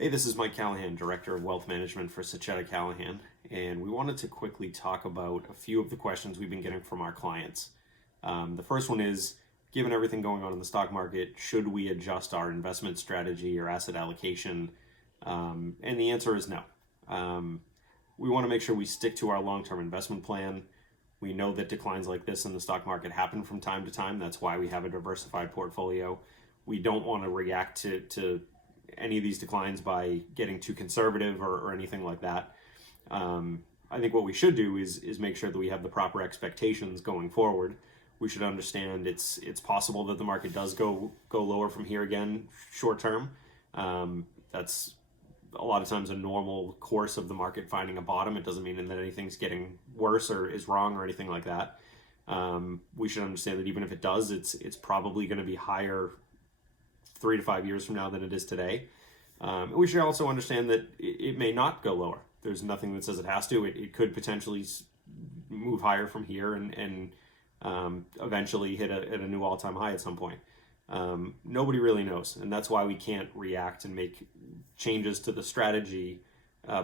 Hey, this is Mike Callahan, Director of Wealth Management for Sachetta Callahan, and we wanted to quickly talk about a few of the questions we've been getting from our clients. The first one is, given everything going on in the stock market, should we adjust our investment strategy or asset allocation? And the answer is no. We want to make sure we stick to our long-term investment plan. We know that declines like this in the stock market happen from time to time. That's why we have a diversified portfolio. We don't want to react to any of these declines by getting too conservative or anything like that. I think what we should do is make sure that we have the proper expectations going forward. We should understand it's possible that the market does go lower from here again short term. That's a lot of times a normal course of the market finding a bottom. It doesn't mean that anything's getting worse or is wrong or anything like that. We should understand that even if it does, it's probably going to be higher 3 to 5 years from now than it is today. We should also understand that it may not go lower. There's nothing that says it has to. It could potentially move higher from here and eventually hit a new all-time high at some point. Nobody really knows, and that's why we can't react and make changes to the strategy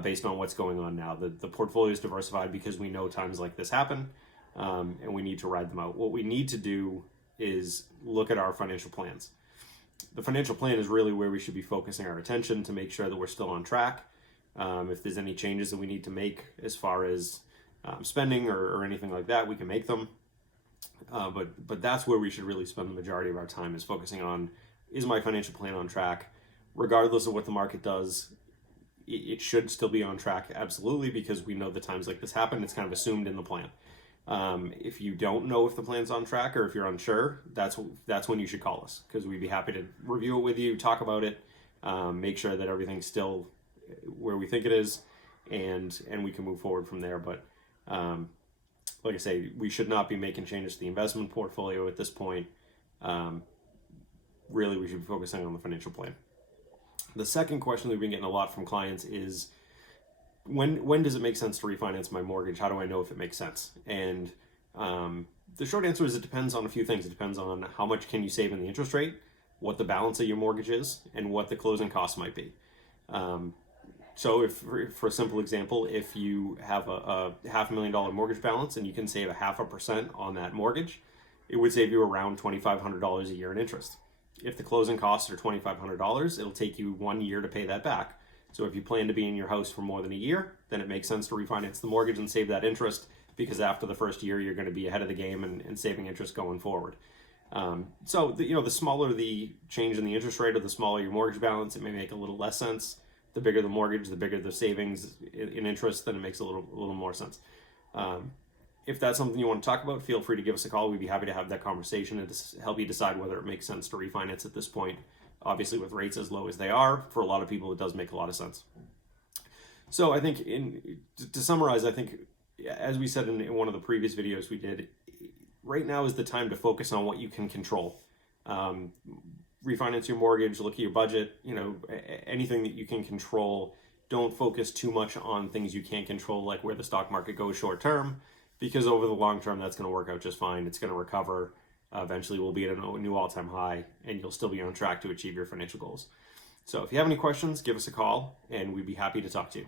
based on what's going on now. The portfolio is diversified because we know times like this happen, and we need to ride them out. What we need to do is look at our financial plans. The financial plan is really where we should be focusing our attention to make sure that we're still on track. If there's any changes that we need to make as far as spending or anything like that, we can make them. But that's where we should really spend the majority of our time, is focusing on, is my financial plan on track? Regardless of what the market does, it should still be on track, absolutely, because we know that times like this happen. It's kind of assumed in the plan. If you don't know if the plan's on track or if you're unsure, that's when you should call us, because we'd be happy to review it with you, talk about it, make sure that everything's still where we think it is, and we can move forward from there. But like I say, we should not be making changes to the investment portfolio at this point. Really, we should be focusing on the financial plan. The second question we've been getting a lot from clients is, when does it make sense to refinance my mortgage? How do I know if it makes sense? And the short answer is it depends on a few things. It depends on how much can you save in the interest rate, what the balance of your mortgage is, and what the closing costs might be. So if, for a simple example, if you have a $500,000 mortgage balance and you can save 0.5% on that mortgage, it would save you around $2,500 a year in interest. If the closing costs are $2,500, it'll take you 1 year to pay that back. So if you plan to be in your house for more than a year, then it makes sense to refinance the mortgage and save that interest, because after the first year, you're going to be ahead of the game and saving interest going forward. So the smaller the change in the interest rate or the smaller your mortgage balance, it may make a little less sense. The bigger the mortgage, the bigger the savings in interest, then it makes a little more sense. If that's something you want to talk about, feel free to give us a call. We'd be happy to have that conversation and to help you decide whether it makes sense to refinance at this point. Obviously, with rates as low as they are, for a lot of people, it does make a lot of sense. So I think, to summarize, I think, as we said in one of the previous videos we did, right now is the time to focus on what you can control. Refinance your mortgage, look at your budget, anything that you can control. Don't focus too much on things you can't control, like where the stock market goes short term, because over the long term, that's going to work out just fine. It's going to recover. Eventually, we'll be at a new all-time high, and you'll still be on track to achieve your financial goals. So if you have any questions, give us a call, and we'd be happy to talk to you.